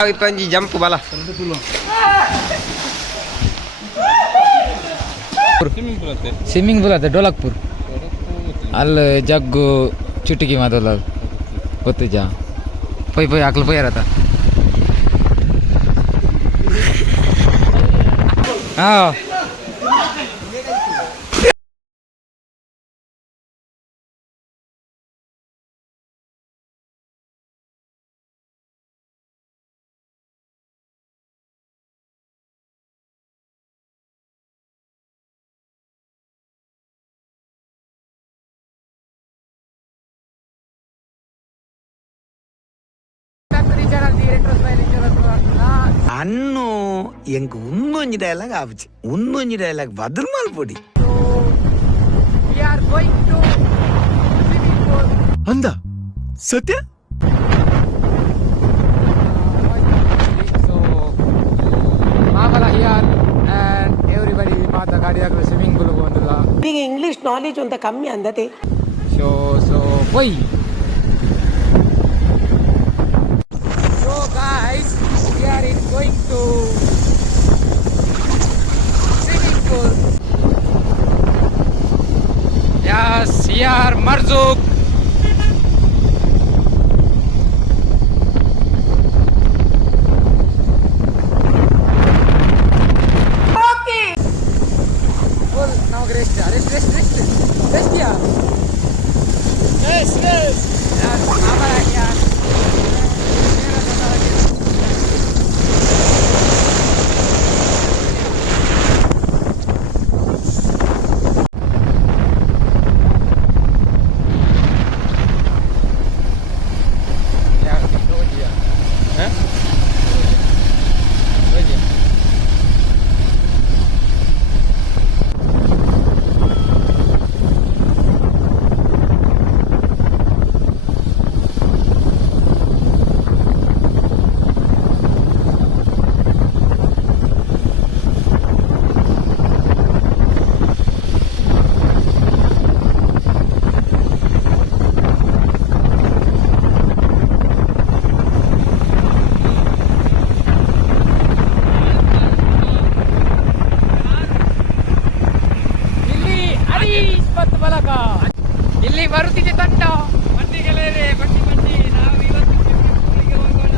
पंजी जंप वाला swimming pool आते डोलकपूर ಅಲ್ಲಿ ಜಗ್ಗು ಚುಟಿಕಿ ಮಾದಲ್ಲ ಗೊತ್ತಿಜ ಪೈ ಪೈ ಆಕಲು ಪೈ ಇರತ್ತ ಹಾ ಅನ್ನು ಎಂಕ್ ಉನ್ನೊಂಜಿ ಡೈಲಾಗ್ ಆಪುಜಿ ಉನ್ನೊಂಜಿ ಡೈಲಾಗ್ ಬದಲು ಮಲ್ಪೊಡಿ ಅಂದ ಸತ್ಯ ಸ್ವಿಮ್ಮಿಂಗ್ ಪೂಲ್ ಹೋಗಿಲ್ಲ ಈಗ ಇಂಗ್ಲಿಷ್ ನಾಲೆಜ್ ಅಂತ ಕಮ್ಮಿ ಅಂದತೆ ಸೊ ಹೋಯ್ So guys, we are going to swimming pool. Yes, here Marzuk. Okay. Full now rest yeah. Yes. Yes, Mama here. ಇಲ್ಲಿ ಬರುತ್ತಿದೆ ತಂಡ ಬಂಡಿಗಳೇ ಬನ್ನಿ ನಾವು ಇವತ್ತು ಹೋಗೋಣ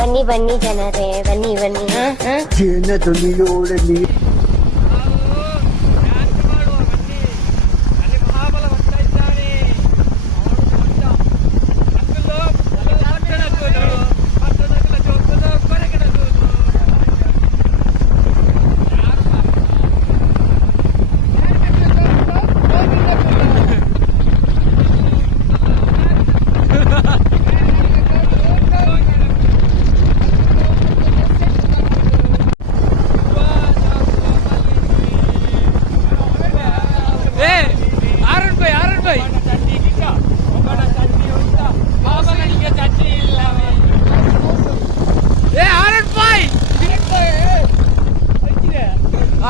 ಬನ್ನಿ ಬನ್ನಿ ಜನರೇ ಬನ್ನಿ ಬನ್ನಿ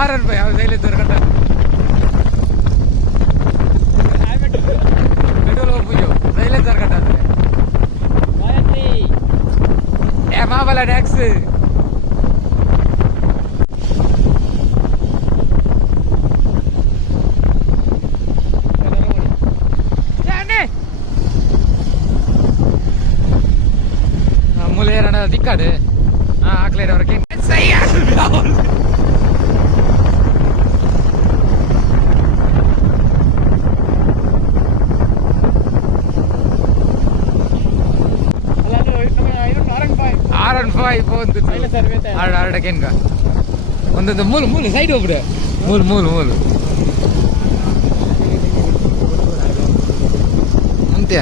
ಆರನ್ ಭಾಯ್ ಅವ್ರು ಕೈಲಿ ದೊರಕಟ್ಟ ಪೆಟ್ರೋಲ್ ಹೋಗ್ಬುಜು ರೈಲೇ ದೊರಕಟ್ಟ ಏ ಮಾಬಲ ಟ್ಯಾಕ್ಸ್ ಮೂಲೆಯರಣ ದಿಕ್ಕಾಡು ಆಕ್ಲೇರವ್ರಿಗೆ ಸೈ R15 போந்து ஆடக்கேன்கா ಒಂದೊಂದು ಮೂಲು ಸೈಡ್ ಹೋಗ್ಬಿಡು ಮೂಲು ಅಂತ್ಯ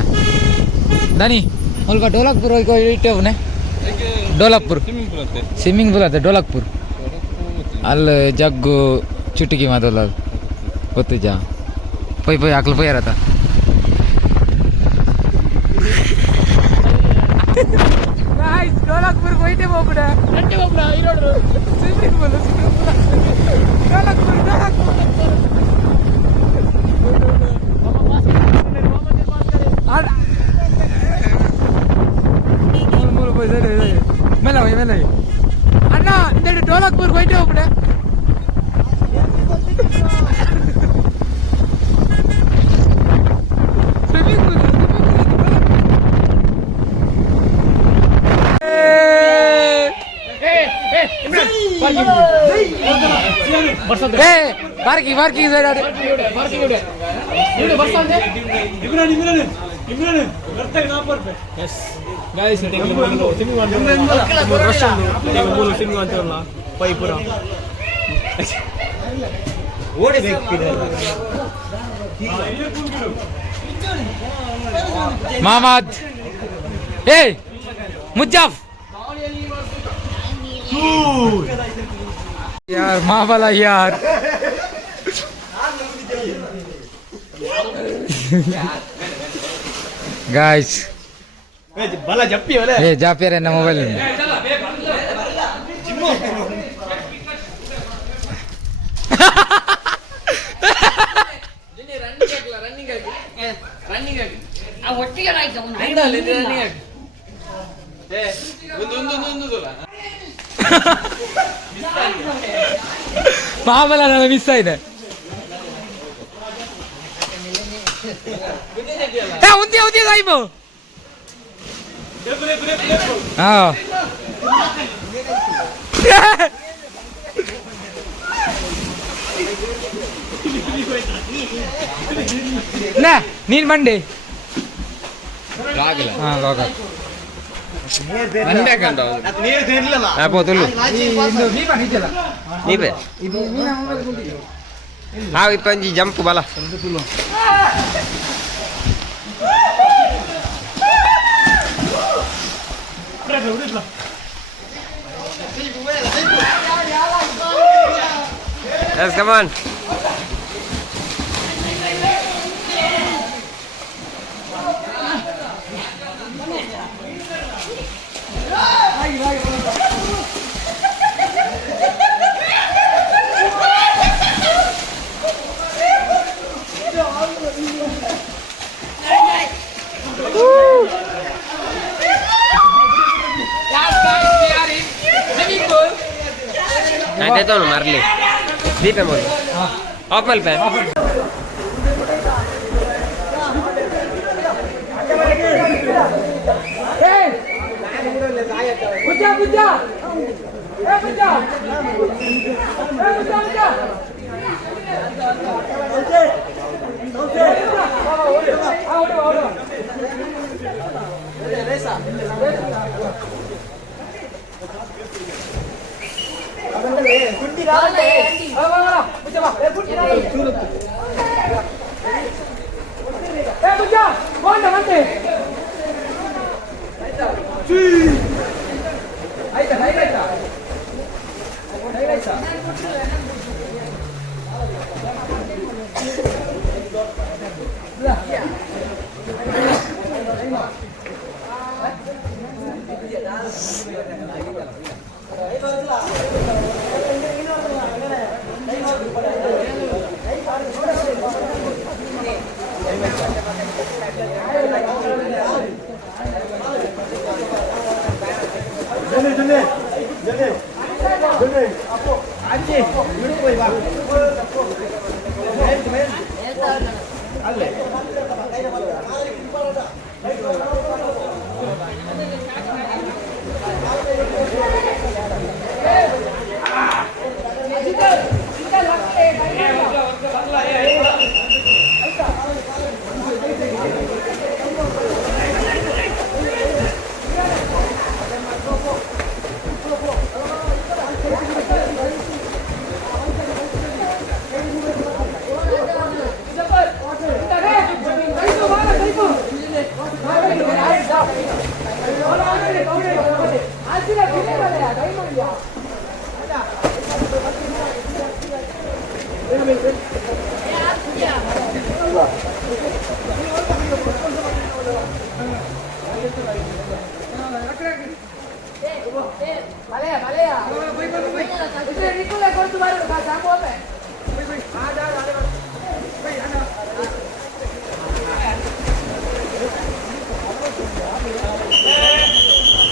ದಾನಿ ಸ್ವಲ್ಪ ಡೋಲಕ್ಪುರ್ ಹೋಗಿ ಇಟ್ಟವನೆ ಡೋಲಕ್ಪುರ್ ಸ್ವಿಮ್ಮಿಂಗ್ ಪೂಲ್ ಆತ ಡೋಲಕ್ಪುರ್ ಅಲ್ಲಿ ಜಗ್ಗು ಚುಟಿಕಿ ಮಾದಲ್ಲ ಗೊತ್ತಿಜ ಪೈ ಪೈ ಆಕಲು ಪೈ ಇರತ್ತ ಡೋಲಕ್ಪುರ್ ಹೋಯ್ತೆ ಹೋಗ್ಬಿಡ ಸ್ವಿಮ್ಮಿಂಗ್ ಪೂಲ್ ಡೋಲಕ್ಪುರ್ ಮೂಲು போய் சரி மேலே போய் மேலே அண்ணா இந்த டோலாக்பூர் போயிட்டு போட पार्किंग पार्किंग साइड आरे पार्किंग उडे इकडे बस स्टँड इम्रान इम्रान इम्रान करते ना पर पे यस गाइस टेकिंग बोलो सिंगिंग वाला रशियन टेकिंग बोलो सिंगिंग वाला पई पूरा ओडे व्यक्ति मोहम्मद ए मुज्जफ यार माँ वाला यार गाइस बाला जप्पी वाले ये जापे रहना मोबाइल में ಮಾವಲ ನಾನು ಮಿಸ್ ಆಯ್ದೆ ಉಂದಿ ಉಂದಿ ಸಾಯಿಬು ಹಾ ನಾ ನೀನ್ ಬಂಡೆ ಲಾಗಲ ಹಾ ಲಾಗಲ ನಂದೇ ಕಂಡ ನೀರು ತಿರ್ಲಿಲ್ಲ ಅಪ್ಪ ತುಳು ನೀ ಬಂದಿದ್ದಲ್ಲ ನೀವೇ ಇದು ನೀನ ಮೊಬೈಲ್ ಕೊಟ್ಟಿದ್ದು ಹಾಂ ಇಪ್ಪಂಜಿ ಜಂಪ್ ಬಲ Tulu Yes, come on. I देता हूँ मार ले दीप है मोदी ऑफ मल पे बुझा बुझा ए बुझा ए बुझा बुझा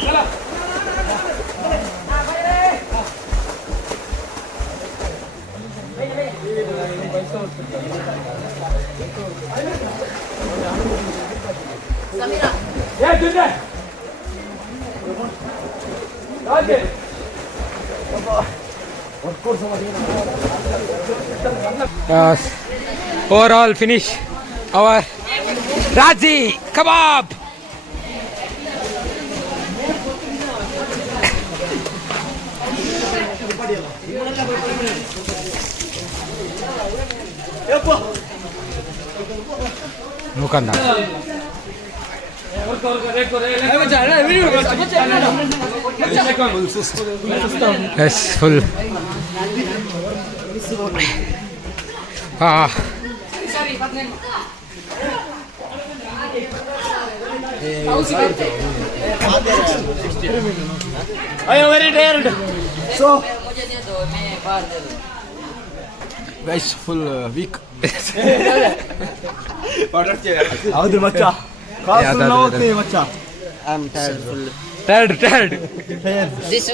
चला Overall finish our Razi kebab. Bukan dah. Yes, full. Ah. I am very tired. So, Guys, full week. ಹೌದು ಮಚ್ಚ ಕಾಸು ನೋಡ್ತೀವಿ ಮಚ್ಚ Tired. This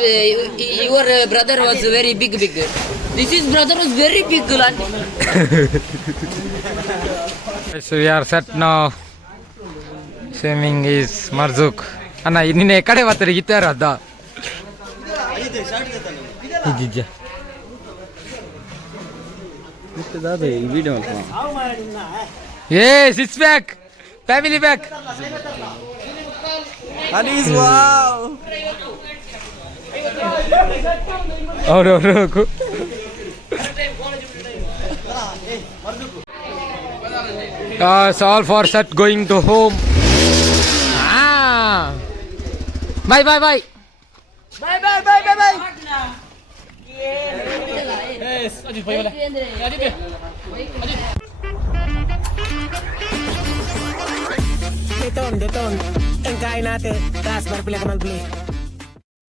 your brother was very big. This is brother was very big. So we are set now. Swimming is Marzuk. Anna, ನೀನು ಈ ಕಡೆ ಬರ್ತಾರೆ ಗಿತ್ತಾರ ಅದ ಇದ್ದಿದ್ದ Yes, it's back. Family back. Anis, wow. Oh no. It's all for set going to home. Ah. Bye. Bye. Deton. Ang kain natin. Tapos barpila ka mag-play.